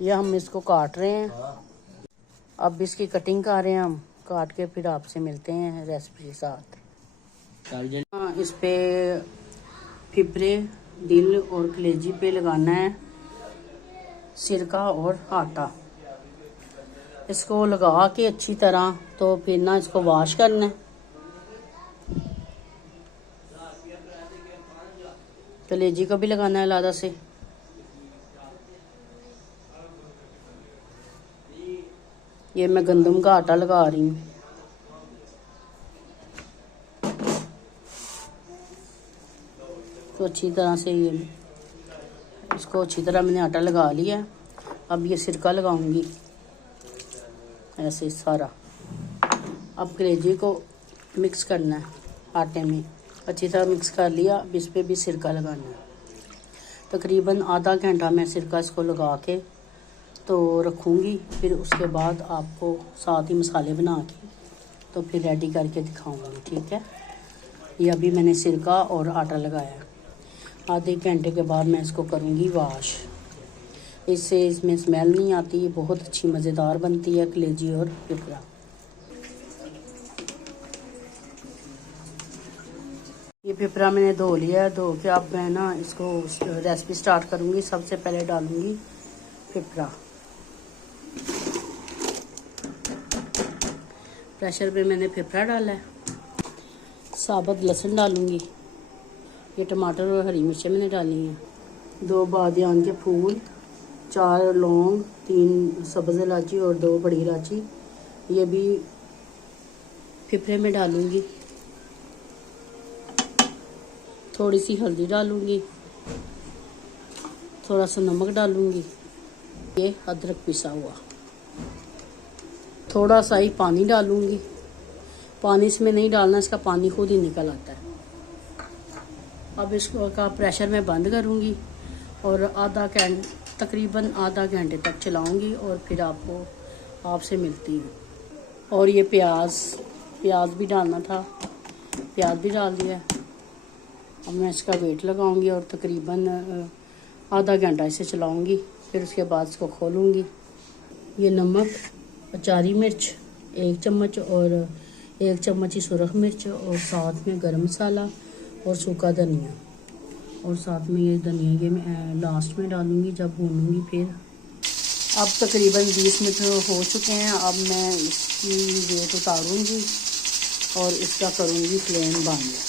ये हम इसको काट रहे हैं। अब इसकी कटिंग कर रहे हैं हम। काट के फिर आपसे मिलते हैं रेसिपी के साथ। हाँ, इस पे फिपरे, दिल और कलेजी पे लगाना है सिरका और आटा। इसको लगा के अच्छी तरह तो फिर ना इसको वॉश करना है। कलेजी को भी लगाना है अलग से। ये मैं गंदम का आटा लगा रही हूँ। तो अच्छी तरह से ये इसको अच्छी तरह मैंने आटा लगा लिया। अब ये सिरका लगाऊंगी ऐसे सारा। अब कलेजी को मिक्स करना है आटे में। अच्छी तरह मिक्स कर लिया। अब इस पर भी सिरका लगाना है। तकरीबन आधा घंटा मैं सिरका इसको लगा के तो रखूँगी। फिर उसके बाद आपको साथ ही मसाले बना के तो फिर रेडी करके दिखाऊंगी। ठीक है। ये अभी मैंने सिरका और आटा लगाया। आधे घंटे के बाद मैं इसको करूँगी वॉश। इससे इसमें स्मेल नहीं आती। ये बहुत अच्छी मज़ेदार बनती है कलेजी और फिपरा। ये फिपरा मैंने धो लिया है। धो के अब मैं ना इसको रेसिपी स्टार्ट करूँगी। सबसे पहले डालूँगी फिपरा। प्रेशर पे मैंने फिपरा डाला है। साबुत लहसुन डालूँगी। ये टमाटर और हरी मिर्चें मैंने डाली हैं। 2 बादियान के फूल, 4 लौंग, 3 सब्ज़ इलायची और 2 बड़ी इलायची। ये भी फिपरे में डालूँगी। थोड़ी सी हल्दी डालूँगी। थोड़ा सा नमक डालूँगी। ये अदरक पिसा हुआ। थोड़ा सा ही पानी डालूँगी। पानी इसमें नहीं डालना, इसका पानी खुद ही निकल आता है। अब इसको का प्रेशर मैं बंद करूँगी और तकरीबन आधा घंटे तक चलाऊँगी और फिर आपसे मिलती हूँ। और ये प्याज भी डालना था। प्याज भी डाल दिया। अब मैं इसका वेट लगाऊंगी और तकरीबन आधा घंटा इसे चलाऊंगी। फिर उसके बाद इसको खोलूँगी। ये नमक, अचारी मिर्च 1 चम्मच और 1 चम्मच ही सुरख मिर्च और साथ में गरम मसाला और सूखा धनिया। और साथ में ये धनिया ये मैं लास्ट में डालूँगी जब भूनूँगी। फिर अब तकरीबन 20 मिनट हो चुके हैं। अब मैं इसकी वेट उतारूँगी और इसका करूँगी फ्लेम बंद।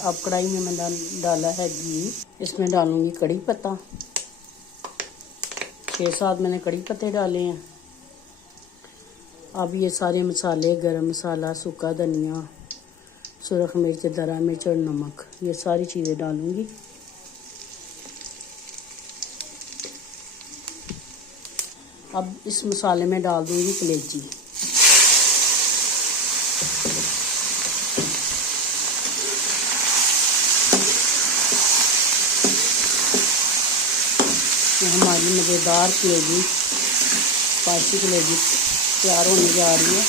अब कढ़ाई में मैंने डाला है घी। इसमें डालूंगी कड़ी पत्ता, 6-7 मैंने कड़ी पत्ते डाले हैं। अब ये सारे मसाले, गरम मसाला, सूखा धनिया, सुरख मिर्च, दरा मिर्च और नमक, ये सारी चीज़ें डालूंगी। अब इस मसाले में डाल दूंगी कलेजी। हमारी मज़ेदार कलेजी, स्पाइसी कलेजी तैयार होने जा रही है।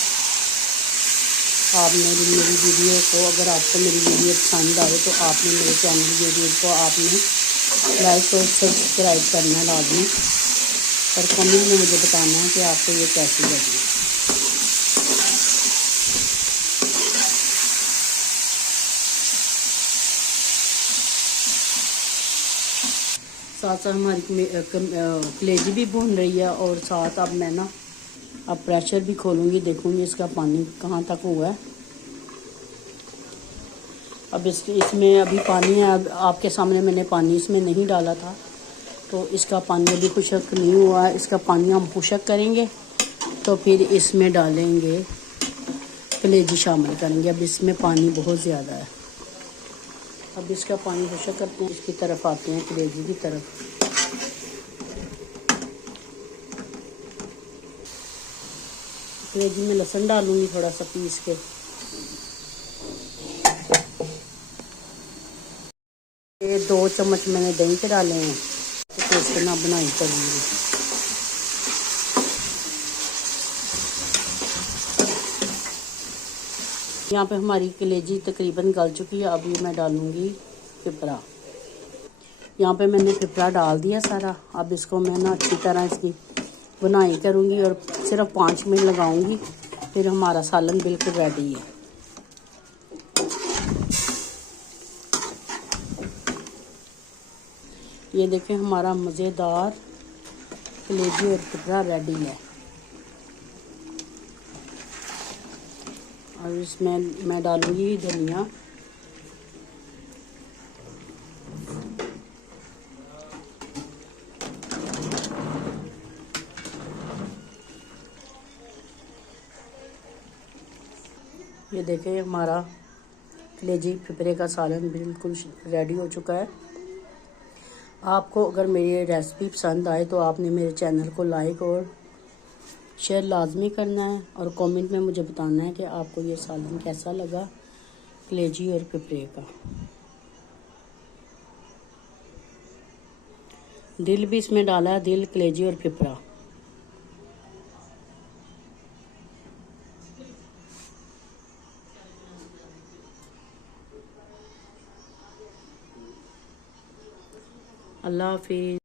आपने मेरी वीडियो को, अगर आपको मेरी वीडियो पसंद आए तो आपने मेरे चैनल वीडियो को आपने लाइक और सब्सक्राइब करना लाजमी, और कमेंट में मुझे बताना है कि आपको ये कैसी लगी। साथ साथ हमारी कलेजी भी भून रही है, और साथ अब मैं अब प्रेशर भी खोलूँगी, देखूँगी इसका पानी कहाँ तक हुआ है। अब इसमें अभी पानी है। अब आपके सामने मैंने पानी इसमें नहीं डाला था, तो इसका पानी अभी खुशक नहीं हुआ है। इसका पानी हम खुशक करेंगे तो फिर इसमें डालेंगे, कलेजी शामिल करेंगे। अब इसमें पानी बहुत ज़्यादा है। अब इसका पानी खुशक करते हैं, इसकी तरफ आते हैं, कलेजी की तरफ। कलेजी में लहसुन डालूंगी थोड़ा सा पीस के। ये 2 चम्मच मैंने दही के डाले हैं, तो इसके ना बनाई करूँगी। यहाँ पे हमारी कलेजी तकरीबन गल चुकी है। अभी मैं डालूँगी पिपरा। यहाँ पे मैंने पिपरा डाल दिया सारा। अब इसको मैं अच्छी तरह इसकी बुनाई करूँगी और सिर्फ 5 मिनट लगाऊँगी, फिर हमारा सालन बिल्कुल रेडी है। ये देखें, हमारा मज़ेदार कलेजी और पिपरा रेडी है। और इसमें मैं डालूँगी धनिया, ये देखें हमारा कलेजी पिपरे का सालन बिल्कुल रेडी हो चुका है। आपको अगर मेरी रेसिपी पसंद आए तो आपने मेरे चैनल को लाइक और शेयर लाजमी करना है, और कमेंट में मुझे बताना है कि आपको ये सालन कैसा लगा, कलेजी और पिपरे का। दिल भी इसमें डाला है, दिल, कलेजी और पिपरा। अल्लाह हाफिज़।